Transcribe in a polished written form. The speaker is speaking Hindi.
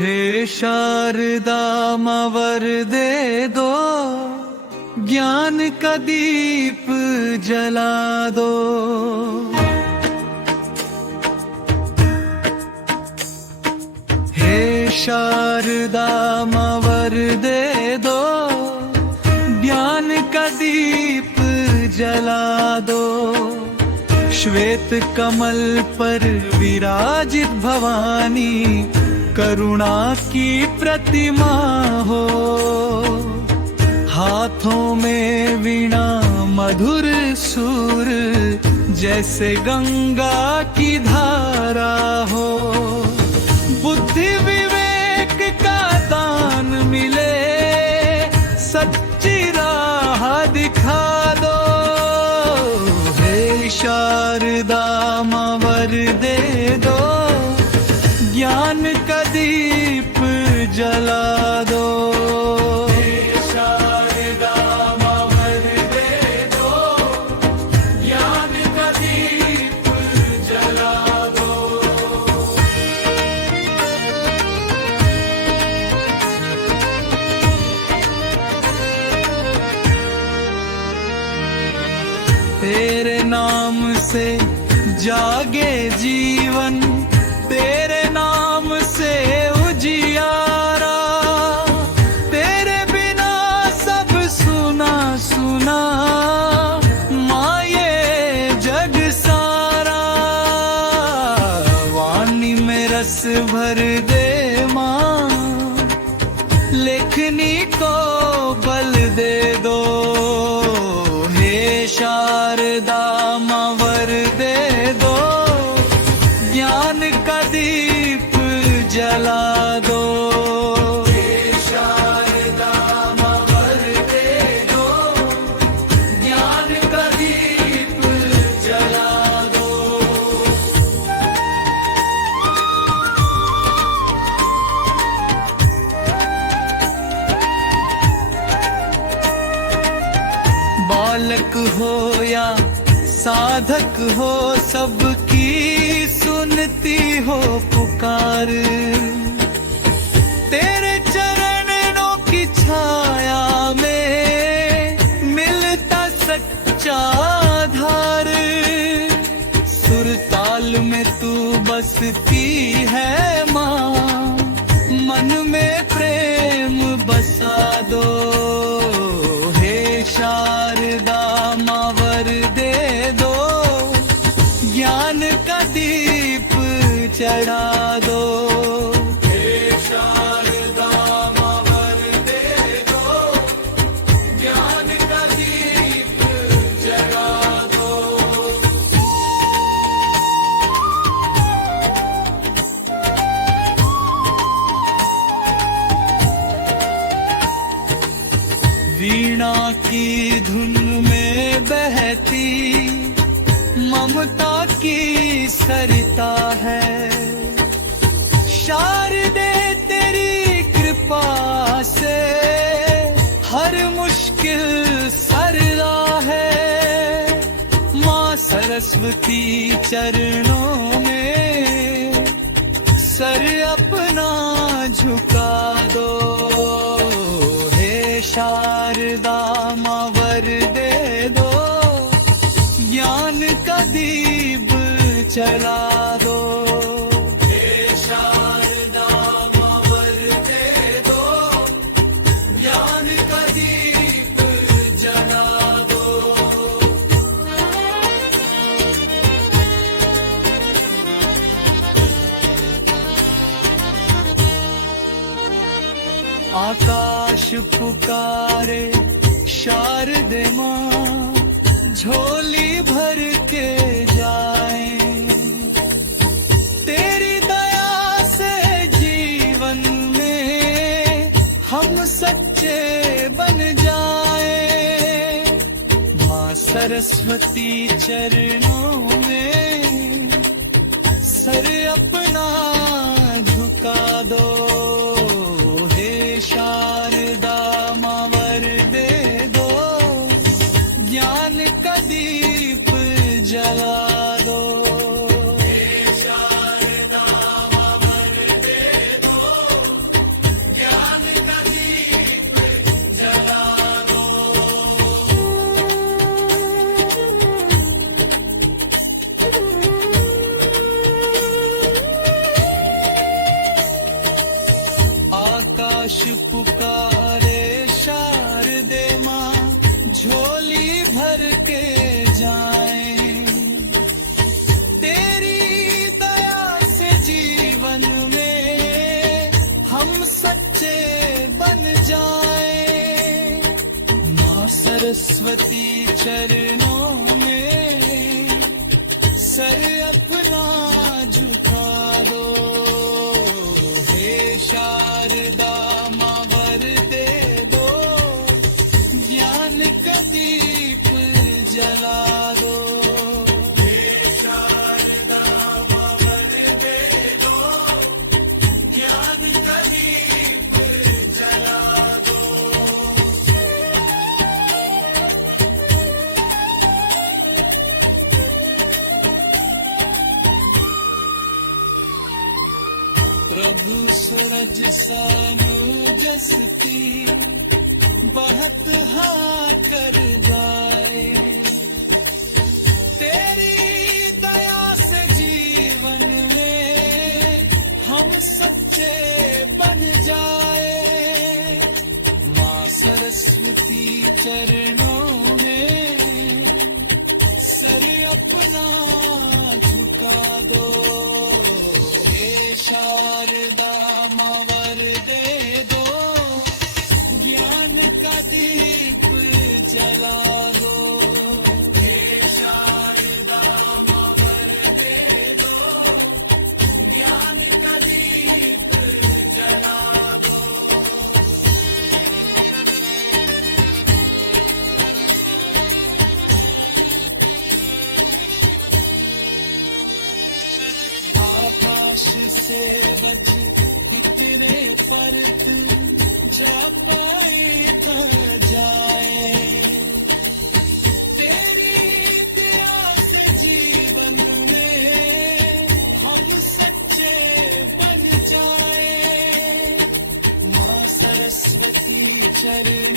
हे शारदा मां वर दे दो, ज्ञान का दीप जला दो। हे शारदा मां वर दे दो, ज्ञान का दीप जला दो। श्वेत कमल पर विराजित भवानी, करुणा की प्रतिमा हो। हाथों में वीणा मधुर सुर, जैसे गंगा की धारा हो। बुद्धि विवेक का दान मिले, सच्ची राह दिखा दो। हे शारदा मां वर दे दो, ज्ञान का दीप जला दो। हे शारदा मां वर दे दो, ज्ञान का दीप जला दो। तेरे नाम से जागे जीवन, तेरे नाम से उजियारा। तेरे बिना सब सुना सुना, माँ ये जग सारा। वाणी में रस भर दे माँ, लेखनी को बल दे दो। हे शारदा मां वर दे दो, ज्ञान का दीप जला दो। हे शारदा मां वर दे दो, ज्ञान का दीप जला दो। बालक हो या साधक हो, सबकी सुनती हो पुकार। तेरे चरणों की छाया में मिलता सच्चा आधार। सुर ताल में तू बसती है माँ, मन में प्रेम बसा दो। हे शारदा मां वर दे दो, ज्ञान का दीप चढ़ा दो। हे शारदा मां वर दे दो, ज्ञान का दीप जला दो। वीणा की धुन में बहती ममता की सरिता है। शारदे तेरी कृपा से हर मुश्किल सरला है। माँ सरस्वती चरणों में सर अपना झुका दो। हे शारदा मां वर दे दो, ज्ञान का दीप जला दो। हे शारदा मां वर दे दो, ज्ञान का दीप जला दो। आकाश पुकारे शारदे मां, झोली भर के जाए। तेरी दया से जीवन में हम सच्चे बन जाए। माँ सरस्वती चरणों में सर अपना झुका दो। हे शारदा मां वर दे दो, ज्ञान का दीप जला दो। हे शारदा मां वर दे दो, आकाश पुकारे शारदे माँ, झोली भर के जाए। तेरी दया से जीवन में हम सच्चे बन जाए। माँ सरस्वती चरणों में सर अपना झुका दो। हे शारदा माँ वर दे दो, ज्ञान का दीप जला दो। हे शारदा माँ वर दे दो, ज्ञान का दीप जला दो। प्रभु सूरज सानुजसती बहत हाँ कर जाए। तेरी दया से जीवन में हम सच्चे बन जाए। माँ सरस्वती चरणों में सर अपना झुका दो। हे शारदा माँ वर दे दो, ज्ञान का दीप जला दो। हे शारदा माँ वर दे दो, ज्ञान का दीप जला दो। आकाश से बच कितने परत जा पाए तो जाए। तेरी दया से जीवन में हम सच्चे बन जाए। माँ सरस्वती चरण